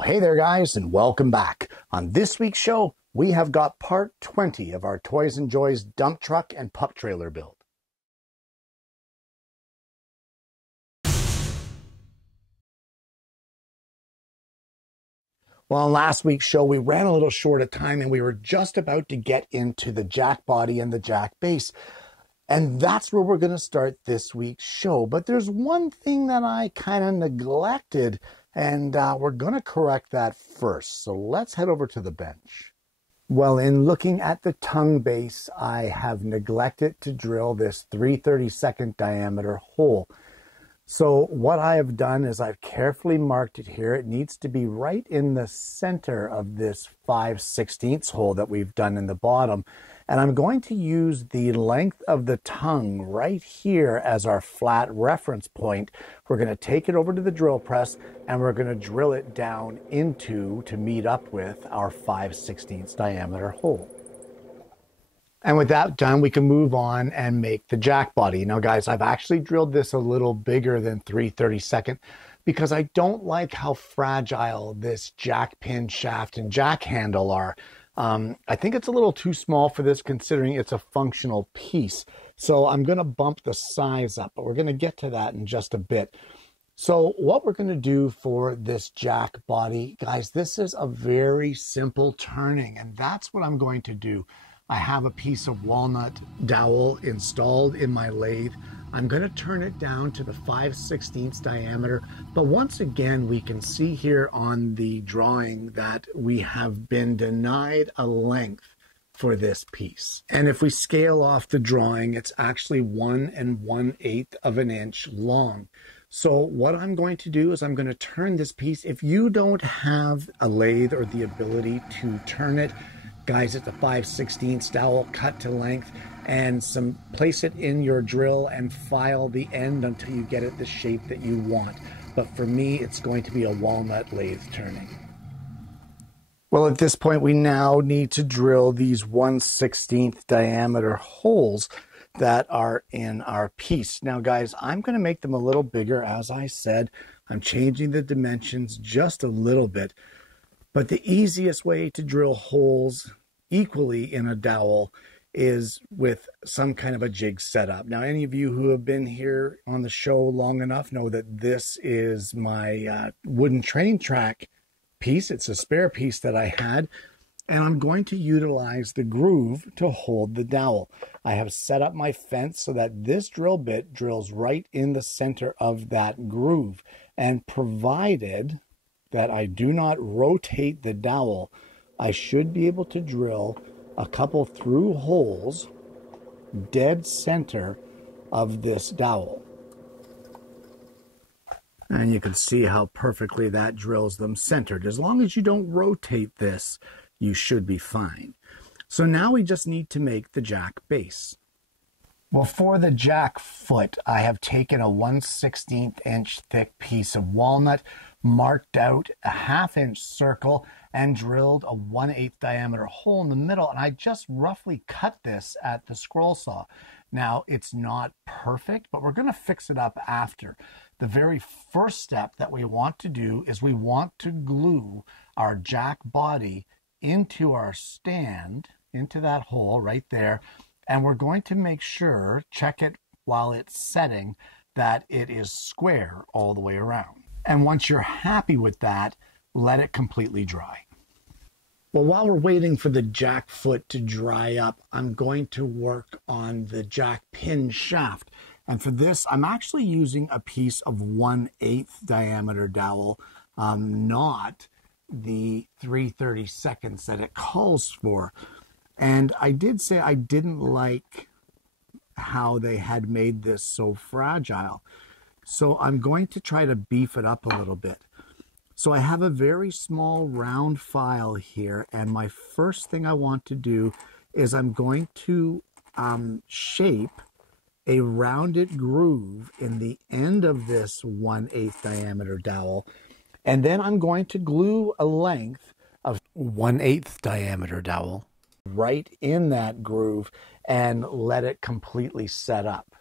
Well, hey there, guys, and welcome back. On this week's show, we have got part 20 of our Toys and Joys dump truck and pup trailer build. Well, on last week's show, we ran a little short of time and we were just about to get into the jack body and the jack base. And that's where we're going to start this week's show. But there's one thing that I kind of neglected, and we're going to correct that first. So let's head over to the bench. Well, in looking at the tongue base, I have neglected to drill this 3/32 diameter hole. So what I have done is I've carefully marked it here. It needs to be right in the center of this 5/16 hole that we've done in the bottom. And I'm going to use the length of the tongue right here as our flat reference point. We're going to take it over to the drill press and we're going to drill it down into to meet up with our 5/16 diameter hole. And with that done, we can move on and make the jack body. Now, guys, I've actually drilled this a little bigger than 3/32 because I don't like how fragile this jack pin shaft and jack handle are. I think it's a little too small for this considering it's a functional piece. So I'm going to bump the size up, but we're going to get to that in just a bit. So what we're going to do for this jack body, guys, this is a very simple turning, and that's what I'm going to do. I have a piece of walnut dowel installed in my lathe. I'm going to turn it down to the 5/16 diameter, but once again, we can see here on the drawing that we have been denied a length for this piece. And if we scale off the drawing, it's actually 1 1/8 of an inch long. So what I'm going to do is I'm going to turn this piece. If you don't have a lathe or the ability to turn it, guys, it's a 5/16 dowel cut to length, and place it in your drill and file the end until you get it the shape that you want. But for me, it's going to be a walnut lathe turning. Well, at this point, we now need to drill these 1/16 diameter holes that are in our piece. Now, guys, I'm going to make them a little bigger. As I said, I'm changing the dimensions just a little bit. But the easiest way to drill holes equally in a dowel is with some kind of a jig setup. Now, any of you who have been here on the show long enough know that this is my wooden train track piece. It's a spare piece that I had, and I'm going to utilize the groove to hold the dowel. I have set up my fence so that this drill bit drills right in the center of that groove, and provided that I do not rotate the dowel, I should be able to drill a couple through holes dead center of this dowel. And you can see how perfectly that drills them centered. As long as you don't rotate this, you should be fine. So now we just need to make the jack base. Well, for the jack foot, I have taken a 1/16 inch thick piece of walnut, marked out a 1/2 inch circle, and drilled a 1/8 diameter hole in the middle. And I just roughly cut this at the scroll saw. Now, it's not perfect, but we're going to fix it up after. The very first step that we want to do is we want to glue our jack body into our stand, into that hole right there. And we're going to make sure, check it while it's setting, that it is square all the way around. And once you're happy with that, let it completely dry. Well, while we're waiting for the jack foot to dry up, I'm going to work on the jack pin shaft. And for this, I'm actually using a piece of 1/8 diameter dowel, not the 3/32 that it calls for. And I did say I didn't like how they had made this so fragile. So I'm going to try to beef it up a little bit. So I have a very small round file here, and my first thing I want to do is I'm going to shape a rounded groove in the end of this 1/8 diameter dowel, and then I'm going to glue a length of 1/8 diameter dowel right in that groove and let it completely set up.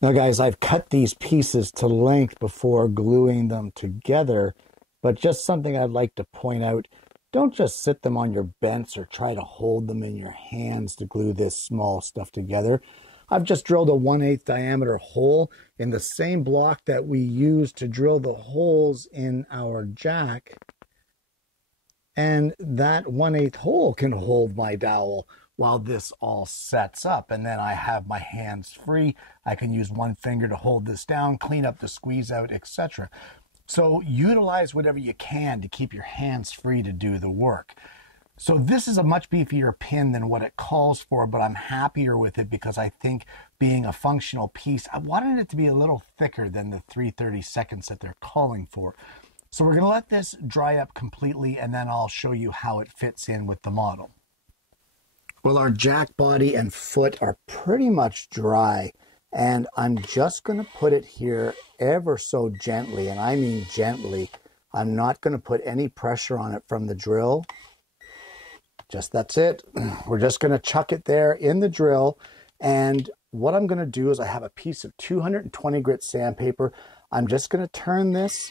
Now, guys, I've cut these pieces to length before gluing them together, but just something I'd like to point out. Don't just sit them on your bench or try to hold them in your hands to glue this small stuff together. I've just drilled a 1/8 diameter hole in the same block that we used to drill the holes in our jack. And that 1/8 hole can hold my dowel while this all sets up. And then I have my hands free. I can use one finger to hold this down, clean up the squeeze out, etc. So utilize whatever you can to keep your hands free to do the work. So this is a much beefier pin than what it calls for, but I'm happier with it because I think being a functional piece, I wanted it to be a little thicker than the 3/32 that they're calling for. So we're going to let this dry up completely, and then I'll show you how it fits in with the model. Well, our jack body and foot are pretty much dry, and I'm just going to put it here ever so gently, and I mean gently. I'm not going to put any pressure on it from the drill. Just that's it. We're just going to chuck it there in the drill. And what I'm going to do is I have a piece of 220 grit sandpaper. I'm just going to turn this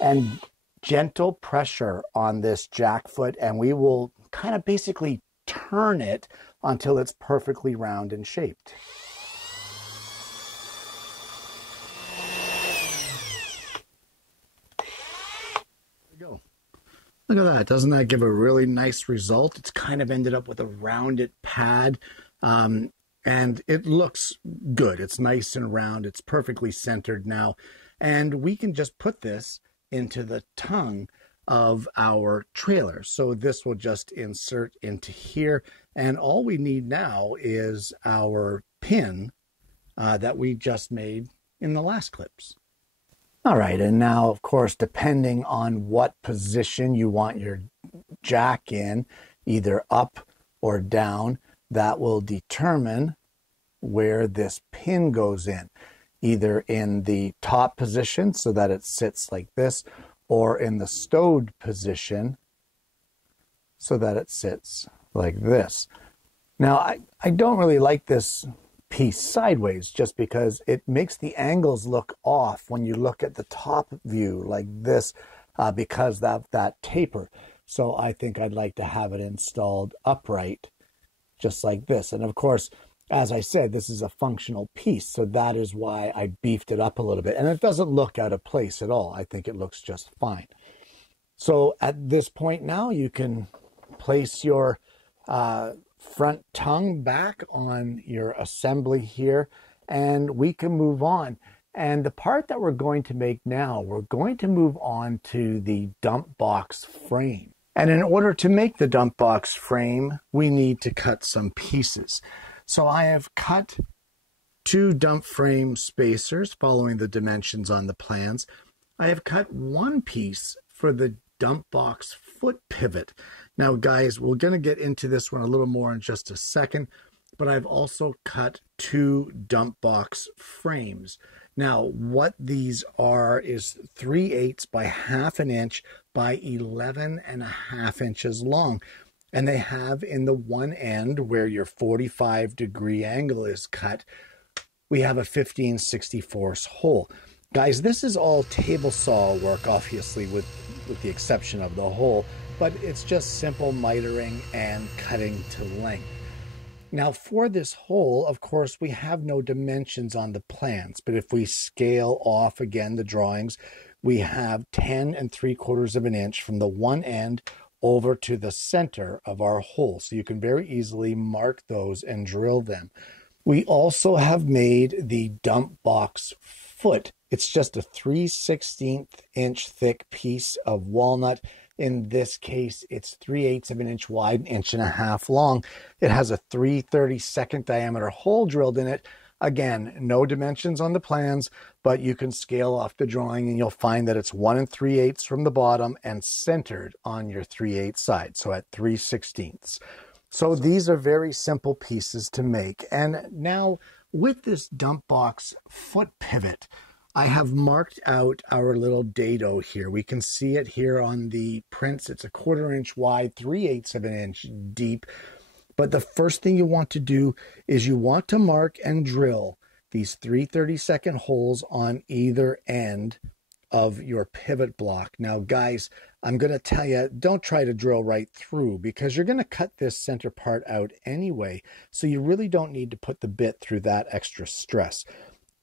and gentle pressure on this jack foot, and we will kind of basically turn it until it's perfectly round and shaped. There we go. Look at that. Doesn't that give a really nice result? It's kind of ended up with a rounded pad, and it looks good. It's nice and round. It's perfectly centered now. And we can just put this into the tongue of our trailer. So this will just insert into here. And all we need now is our pin that we just made in the last clips. All right, and now, of course, depending on what position you want your jack in, either up or down, that will determine where this pin goes in, either in the top position so that it sits like this, or in the stowed position so that it sits like this. Now, I don't really like this piece sideways just because it makes the angles look off when you look at the top view like this because of that taper. So I think I'd like to have it installed upright just like this. And of course, as I said, this is a functional piece, so that is why I beefed it up a little bit. And it doesn't look out of place at all. I think it looks just fine. So at this point now, you can place your front tongue back on your assembly here, and we can move on. And the part that we're going to make now, we're going to move on to the dump box frame. And in order to make the dump box frame, we need to cut some pieces. So I have cut 2 dump frame spacers following the dimensions on the plans. I have cut 1 piece for the dump box foot pivot. Now guys, we're going to get into this one a little more in just a second, but I've also cut 2 dump box frames. Now what these are is 3/8 by 1/2 inch by 11.5 inches long. And they have in the one end where your 45-degree angle is cut, we have a 15/64 hole. Guys, this is all table saw work, obviously, with the exception of the hole, but it's just simple mitering and cutting to length. Now for this hole, of course, we have no dimensions on the plans, but if we scale off again the drawings, we have 10 3/4 inch from the one end over to the center of our hole. So you can very easily mark those and drill them. We also have made the dump box foot. It's just a 3/16 inch thick piece of walnut. In this case, it's 3/8 inch wide, 1.5 inch long. It has a 3/32 diameter hole drilled in it. Again, no dimensions on the plans, but you can scale off the drawing and you'll find that it's 1 3/8 from the bottom and centered on your 3/8 side, so at 3/16. So these are very simple pieces to make. And now with this dump box foot pivot, I have marked out our little dado here. We can see it here on the prints. It's a 1/4 inch wide, 3/8 inch deep. But the first thing you want to do is you want to mark and drill these 3/32 holes on either end of your pivot block. Now, guys, I'm going to tell you, don't try to drill right through because you're going to cut this center part out anyway. So you really don't need to put the bit through that extra stress.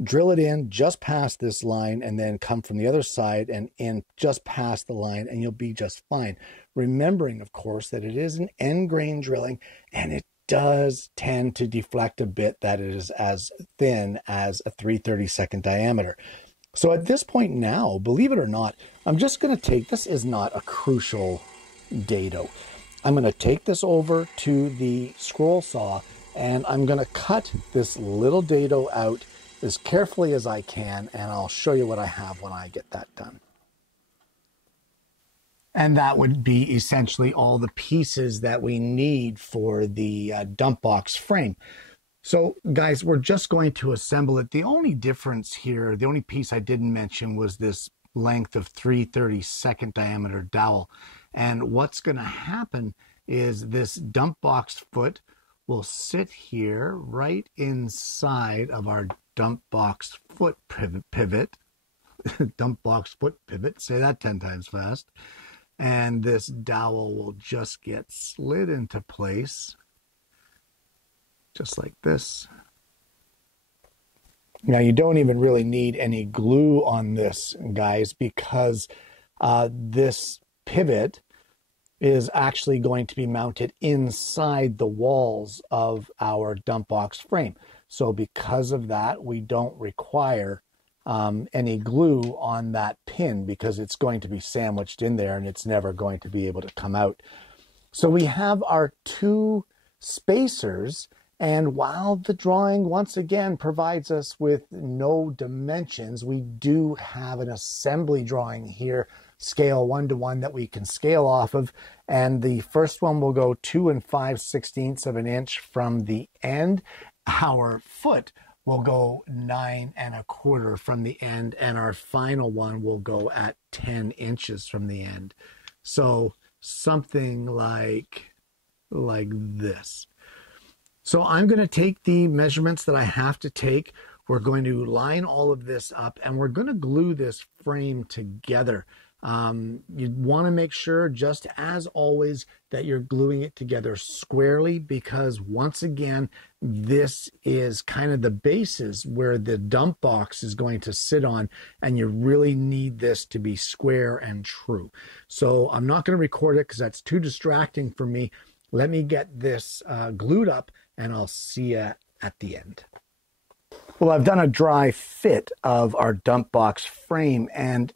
Drill it in just past this line and then come from the other side and in just past the line, and you'll be just fine. Remembering, of course, that it is an end grain drilling and it does tend to deflect a bit that is as thin as a 3/32 diameter. So at this point now, believe it or not, I'm just going to take, this is not a crucial dado. I'm going to take this over to the scroll saw and I'm going to cut this little dado out as carefully as I can, and I'll show you what I have when I get that done. And that would be essentially all the pieces that we need for the dump box frame. So guys, we're just going to assemble it. The only difference here, the only piece I didn't mention was this length of 3/32 diameter dowel. And what's going to happen is this dump box foot will sit here right inside of our dump box foot pivot. Dump box foot pivot, say that 10 times fast. And this dowel will just get slid into place, just like this. Now, you don't even really need any glue on this, guys, because this pivot is actually going to be mounted inside the walls of our dump box frame. So because of that, we don't require any glue on that pin because it's going to be sandwiched in there and it's never going to be able to come out. So we have our two spacers, and while the drawing once again provides us with no dimensions, we do have an assembly drawing here, scale 1:1, that we can scale off of. And the first one will go 2 5/16 of an inch from the end. Our foot will go 9 1/4 from the end, and our final one will go at 10 inches from the end. So something like this. So I'm going to take the measurements that I have to take. We're going to line all of this up and we're going to glue this frame together. You want to make sure, just as always, that you're gluing it together squarely, because once again, this is kind of the basis where the dump box is going to sit on, and you really need this to be square and true. So I'm not going to record it because that's too distracting for me. Let me get this glued up and I'll see you at the end. Well, I've done a dry fit of our dump box frame and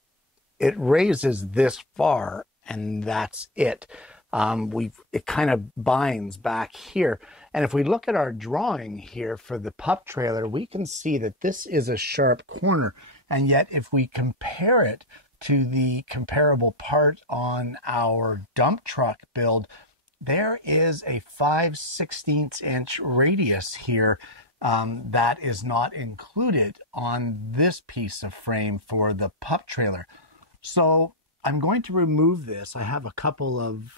it raises this far and that's it. It kind of binds back here. And if we look at our drawing here for the pup trailer, we can see that this is a sharp corner. And yet if we compare it to the comparable part on our dump truck build, there is a 5/16 inch radius here that is not included on this piece of frame for the pup trailer. So I'm going to remove this. I have a couple of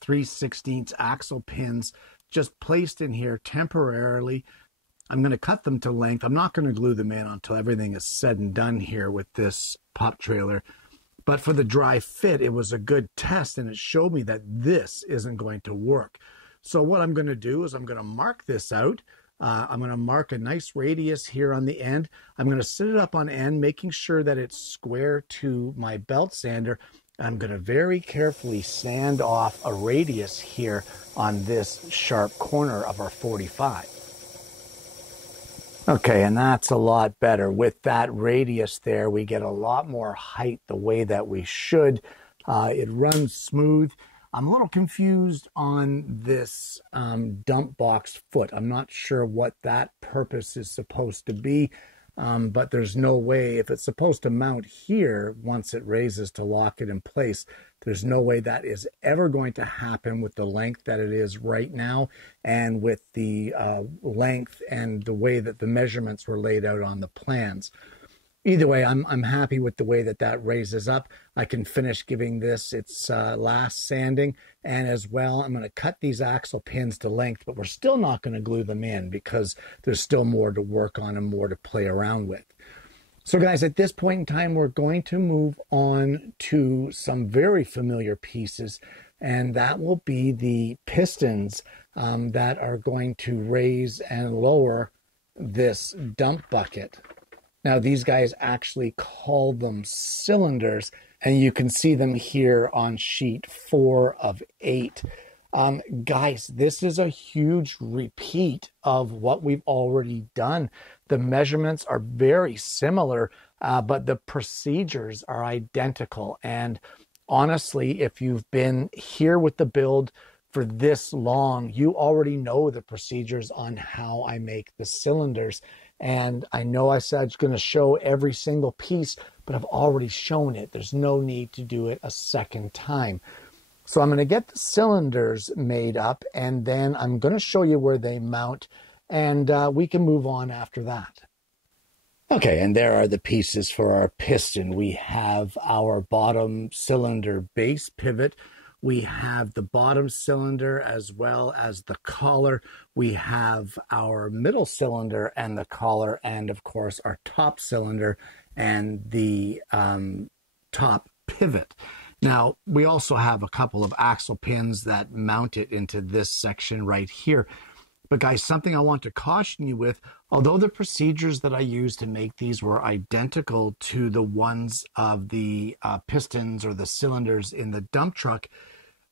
3/16 axle pins just placed in here temporarily. I'm going to cut them to length. I'm not going to glue them in until everything is said and done here with this pup trailer. But for the dry fit, it was a good test, and it showed me that this isn't going to work. So what I'm going to do is I'm going to mark this out. I'm going to mark a nice radius here on the end. I'm going to sit it up on end, making sure that it's square to my belt sander. I'm going to very carefully sand off a radius here on this sharp corner of our 45. Okay, and that's a lot better. With that radius there, we get a lot more height the way that we should. It runs smooth. I'm a little confused on this dump box foot. I'm not sure what that purpose is supposed to be, but there's no way, if it's supposed to mount here once it raises to lock it in place, there's no way that is ever going to happen with the length that it is right now and with the length and the way that the measurements were laid out on the plans. Either way, I'm happy with the way that that raises up. I can finish giving this its last sanding, and as well, I'm going to cut these axle pins to length, but we're still not going to glue them in because there's still more to work on and more to play around with. So guys, at this point in time, we're going to move on to some very familiar pieces, and that will be the pistons that are going to raise and lower this dump bucket. Now, these guys actually call them cylinders, and you can see them here on sheet 4 of 8. Guys, this is a huge repeat of what we've already done. The measurements are very similar, but the procedures are identical. And honestly, if you've been here with the build for this long, you already know the procedures on how I make the cylinders. And I know I said I was going to show every single piece, but I've already shown it. There's no need to do it a second time. So I'm going to get the cylinders made up, and then I'm going to show you where they mount, and we can move on after that. Okay, and there are the pieces for our piston. We have our bottom cylinder base pivot. We have the bottom cylinder as well as the collar. We have our middle cylinder and the collar, and of course our top cylinder and the top pivot. Now, we also have a couple of axle pins that mount it into this section right here. But guys, something I want to caution you with, although the procedures that I used to make these were identical to the ones of the pistons or the cylinders in the dump truck,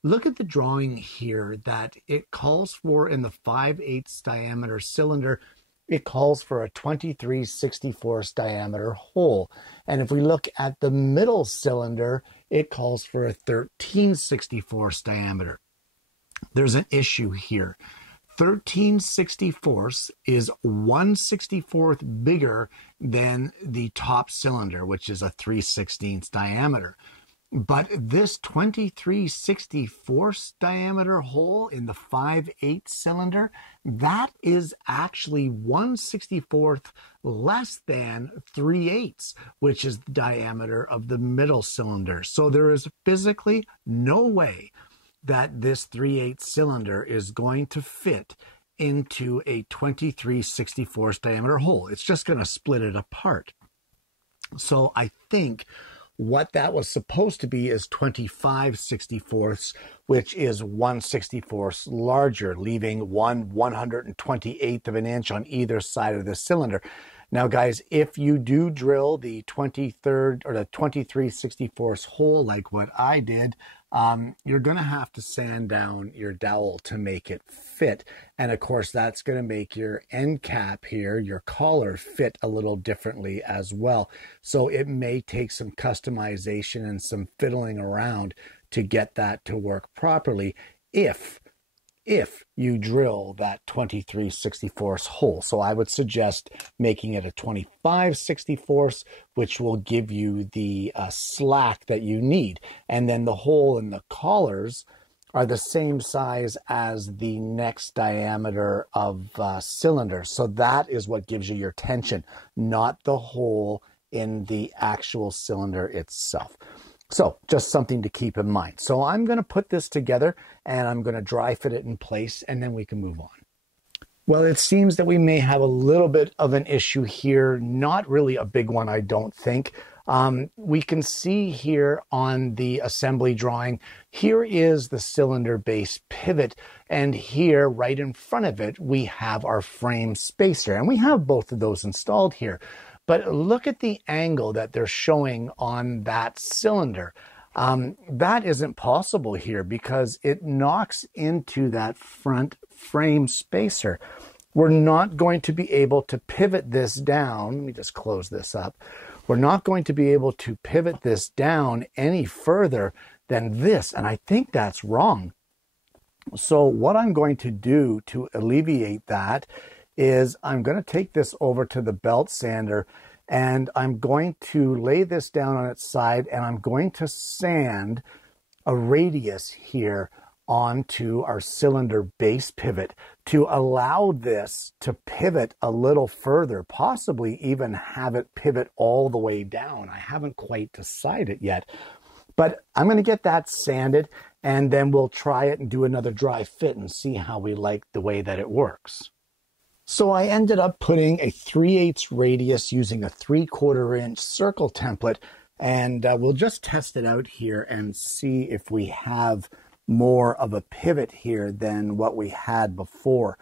look at the drawing here that it calls for in the 5/8 diameter cylinder. It calls for a 23/64 diameter hole. And if we look at the middle cylinder, it calls for a 13/64 diameter. There's an issue here. 13/64 is 1/64 bigger than the top cylinder, which is a 3/16 diameter. But this 23/64 diameter hole in the 5/8 cylinder, that is actually 1/64 less than 3/8, which is the diameter of the middle cylinder. So there is physically no way that this 3/8 cylinder is going to fit into a 23/64 diameter hole. It's just going to split it apart. So I think what that was supposed to be is 25/64, which is 1/64 larger, leaving 1/128th of an inch on either side of the cylinder. Now, guys, if you do drill the 23rd or the 23/64 hole like what I did, you're going to have to sand down your dowel to make it fit. And of course, that's going to make your end cap here, your collar, fit a little differently as well. So it may take some customization and some fiddling around to get that to work properly if you drill that 23/64 hole. So I would suggest making it a 25/64, which will give you the slack that you need. And then the hole in the collars are the same size as the next diameter of cylinder. So that is what gives you your tension, not the hole in the actual cylinder itself. So just something to keep in mind. So I'm going to put this together and I'm going to dry fit it in place, and then we can move on. Well, it seems that we may have a little bit of an issue here. Not really a big one, I don't think. We can see here on the assembly drawing, here is the cylinder base pivot, and here right in front of it, we have our frame spacer, and we have both of those installed here. But look at the angle that they're showing on that cylinder. That isn't possible here because it knocks into that front frame spacer. We're not going to be able to pivot this down. Let me just close this up. We're not going to be able to pivot this down any further than this, and I think that's wrong. So what I'm going to do to alleviate that is I'm going to take this over to the belt sander, and I'm going to lay this down on its side, and I'm going to sand a radius here onto our cylinder base pivot to allow this to pivot a little further, possibly even have it pivot all the way down. I haven't quite decided yet, but I'm going to get that sanded, and then we'll try it and do another dry fit and see how we like the way that it works. So I ended up putting a 3/8 radius using a 3/4 inch circle template, and we'll just test it out here and see if we have more of a pivot here than what we had before.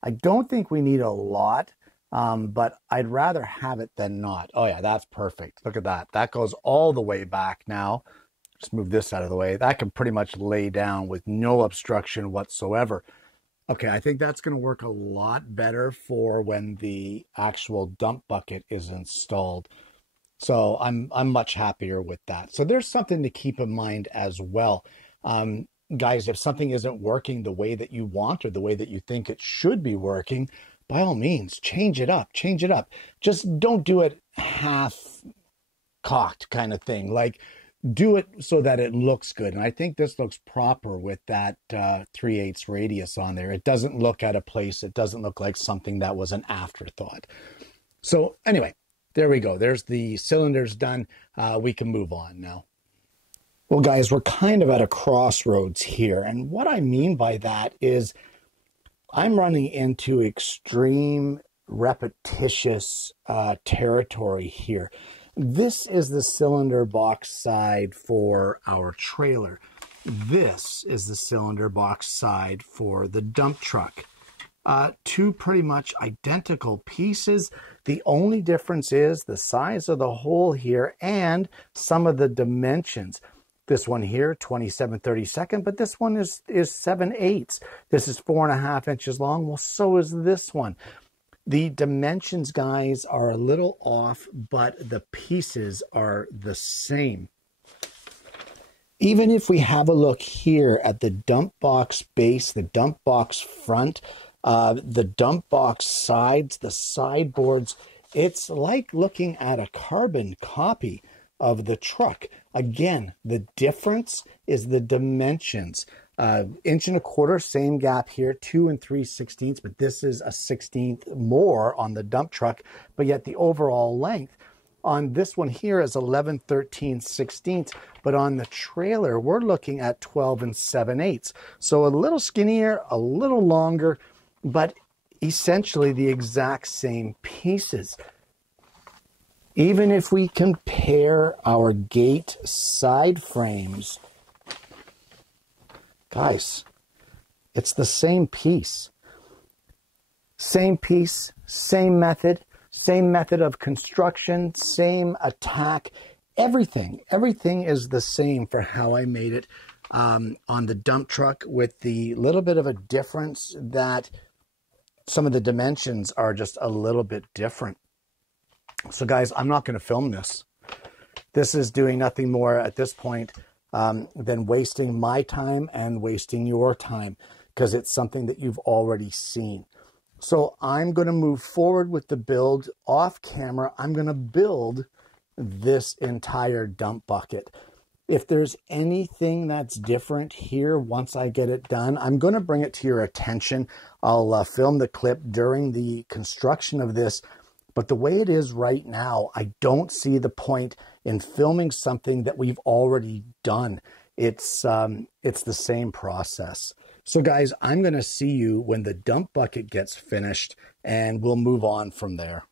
I don't think we need a lot, but I'd rather have it than not. Oh yeah, that's perfect. Look at that. That goes all the way back now. Just move this out of the way. That can pretty much lay down with no obstruction whatsoever. Okay, I think that's going to work a lot better for when the actual dump bucket is installed. So I'm much happier with that. So there's something to keep in mind as well. Guys, if something isn't working the way that you want or the way that you think it should be working, by all means, change it up, change it up. Just don't do it half cocked kind of thing. Like, do it so that it looks good. And I think this looks proper with that 3/8 radius on there. It doesn't look out of place. It doesn't look like something that was an afterthought. So anyway, there we go. There's the cylinders done. We can move on now. Well, guys, we're kind of at a crossroads here. And what I mean by that is I'm running into extreme repetitious territory here. This is the cylinder box side for our trailer. This is the cylinder box side for the dump truck. Two pretty much identical pieces. The only difference is the size of the hole here and some of the dimensions. This one here, 27/32, but this one is 7/8. This is 4.5 inches long. Well, so is this one. The dimensions, guys, are a little off, but the pieces are the same. Even if we have a look here at the dump box base, the dump box front, the dump box sides, the sideboards, it's like looking at a carbon copy of the truck. Again, the difference is the dimensions. 1.25 inch, same gap here, 2 3/16, but this is a 1/16 more on the dump truck, but yet the overall length on this one here is 11 13/16, but on the trailer, we're looking at 12 7/8. So a little skinnier, a little longer, but essentially the exact same pieces. Even if we compare our gate side frames, guys, it's the same piece. Same piece, same method of construction, same attack. Everything is the same for how I made it on the dump truck, with the little bit of a difference that some of the dimensions are just a little bit different. So guys, I'm not going to film this. This is doing nothing more at this point than wasting my time and wasting your time, because it's something that you've already seen. So I'm going to move forward with the build off camera. I'm going to build this entire dump bucket. If there's anything that's different here once I get it done, I'm going to bring it to your attention. I'll film the clip during the construction of this. But the way it is right now, I don't see the point in filming something that we've already done. It's the same process. So guys, I'm going to see you when the dump bucket gets finished, and we'll move on from there.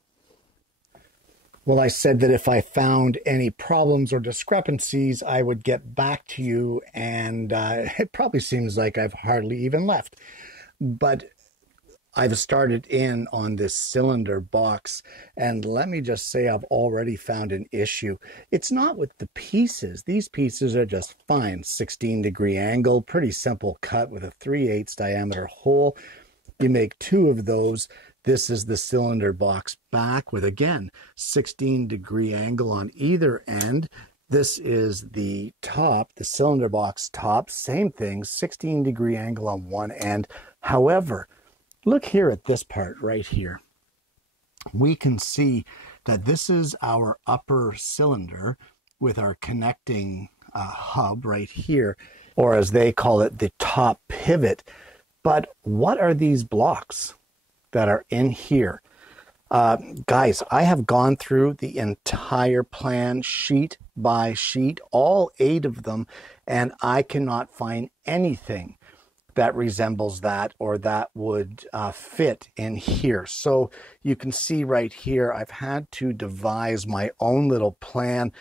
Well, I said that if I found any problems or discrepancies, I would get back to you, and it probably seems like I've hardly even left. But I've started in on this cylinder box, and let me just say I've already found an issue. It's not with the pieces. These pieces are just fine. 16-degree angle, pretty simple cut with a 3/8 diameter hole. You make 2 of those. This is the cylinder box back with, again, 16-degree angle on either end. This is the top, the cylinder box top, same thing, 16-degree angle on one end. However, look here at this part right here. We can see that this is our upper cylinder with our connecting hub right here, or as they call it, the top pivot. But what are these blocks that are in here? Guys, I have gone through the entire plan sheet by sheet, all 8 of them, and I cannot find anything that resembles that, or that would fit in here. So you can see right here, I've had to devise my own little plan,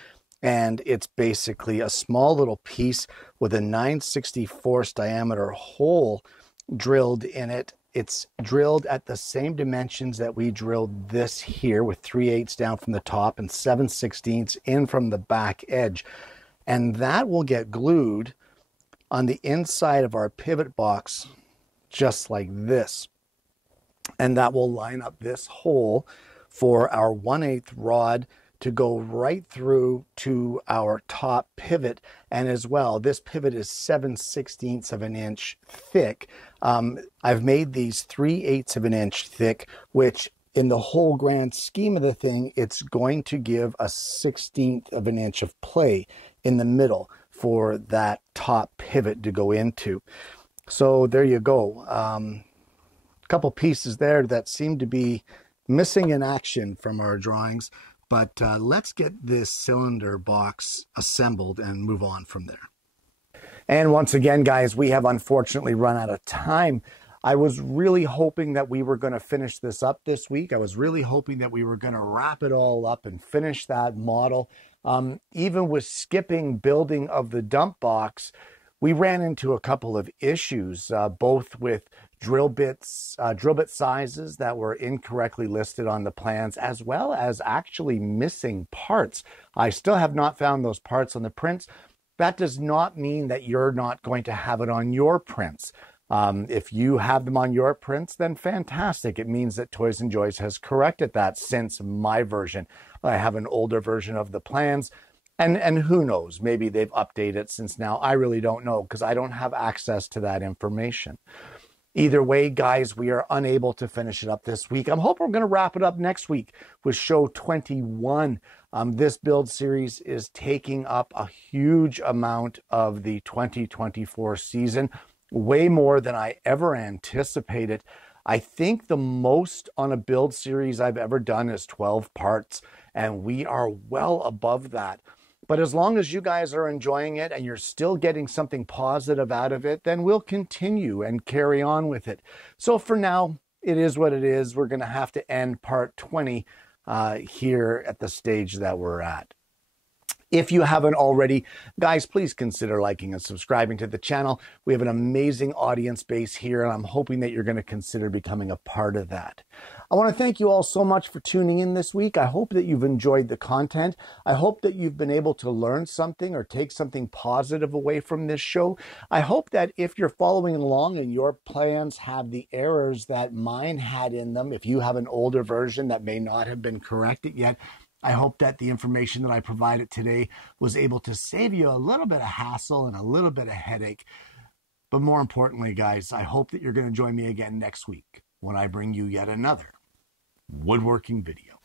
and it's basically a small little piece with a 9/64 diameter hole drilled in it. It's drilled at the same dimensions that we drilled this here, with 3/8 down from the top and 7/16 in from the back edge. And that will get glued on the inside of our pivot box, just like this. And that will line up this hole for our 1/8 rod to go right through to our top pivot. And as well, this pivot is 7/16 of an inch thick. I've made these 3/8 of an inch thick, which in the whole grand scheme of the thing, it's going to give a 1/16 of an inch of play in the middle for that top pivot to go into. So there you go. A couple pieces there that seem to be missing in action from our drawings, but let's get this cylinder box assembled and move on from there. And once again, guys, we have unfortunately run out of time. I was really hoping that we were going to finish this up this week. I was really hoping that we were going to wrap it all up and finish that model. Even with skipping building of the dump box, we ran into a couple of issues, both with drill bit sizes that were incorrectly listed on the plans, as well as actually missing parts. I still have not found those parts on the prints. That does not mean that you're not going to have it on your prints. If you have them on your prints, then fantastic. It means that Toys and Joys has corrected that since my version. I have an older version of the plans, and who knows, maybe they've updated since now. I really don't know, because I don't have access to that information. Either way, guys, we are unable to finish it up this week. I'm hoping we're going to wrap it up next week with show 21. This build series is taking up a huge amount of the 2024 season, way more than I ever anticipated. I think the most on a build series I've ever done is 12 parts, and we are well above that. But as long as you guys are enjoying it and you're still getting something positive out of it, then we'll continue and carry on with it. So for now, it is what it is. We're going to have to end part 20 here at the stage that we're at. If you haven't already, guys, please consider liking and subscribing to the channel. We have an amazing audience base here, and I'm hoping that you're going to consider becoming a part of that. I want to thank you all so much for tuning in this week. I hope that you've enjoyed the content. I hope that you've been able to learn something or take something positive away from this show. I hope that if you're following along and your plans have the errors that mine had in them, if you have an older version that may not have been corrected yet, I hope that the information that I provided today was able to save you a little bit of hassle and a little bit of headache. But more importantly, guys, I hope that you're going to join me again next week when I bring you yet another woodworking video.